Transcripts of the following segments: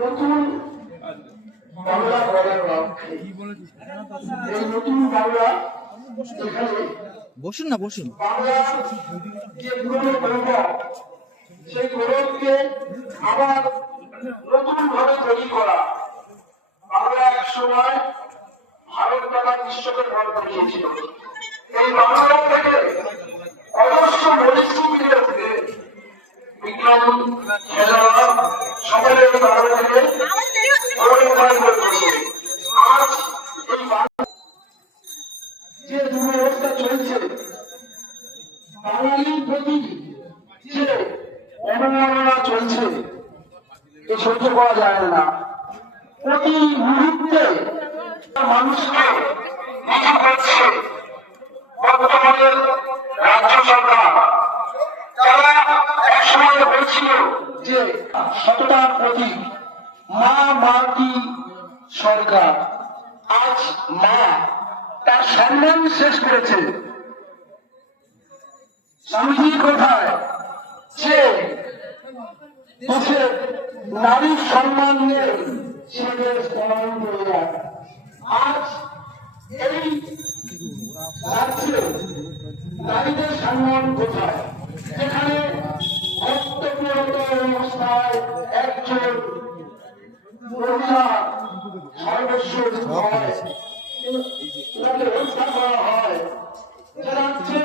নতুন বাংলা গড়ার লক্ষ্যে এই নতুন বাংলা এখানে বসুন না বসুন। বাংলা যে পুরনো গৌরব, সেই গৌরবকে আবার নতুন ভাবে তৈরি করা। বাংলা এক সময় ভারত তথা বিশ্বকে পথ দেখিয়েছিল। এই বাংলা থেকে অবশ্য পরিস্থিতিতে থেকে বিজ্ঞান, খেলোয়াড় সকলে এই বাংলা থেকে আজ এই যে দুরবস্থা চলছে, বাঙালির প্রতি যে অবমাননা চলছে, এ সহ্য করা যায় না। প্রতি মুহূর্তে মানুষকে কিছু করছে বর্তমানের রাজ্য সরকার, যারা একসময় বলছিল যে সততার প্রতীক মা মাটি সরকার, আজ মা তার সম্মান শেষ করেছে। স্বামীজি কোথায় যে দেশের নারীর সম্মান নিয়ে সে দেশ প্রমাণ করে যায়। আজ এই রাজ্যে নারীদের সম্মান কোথায়, যেখানে কর্তব্যরত অবস্থায় একজন মহিলা সর্বস্ব হয়, তাকে হত্যা করা হয়। যে রাজ্যে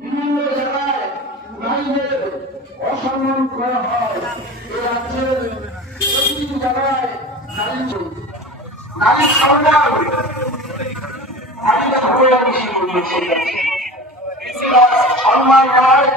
বিভিন্ন জায়গায় নারীদের অসম্মান করা হয়, এ রাজ্যের প্রতিটি জায়গায় নারীর সম্মান নারীরা ভোলা বেশি করিয়েছে। সম্মান নয়,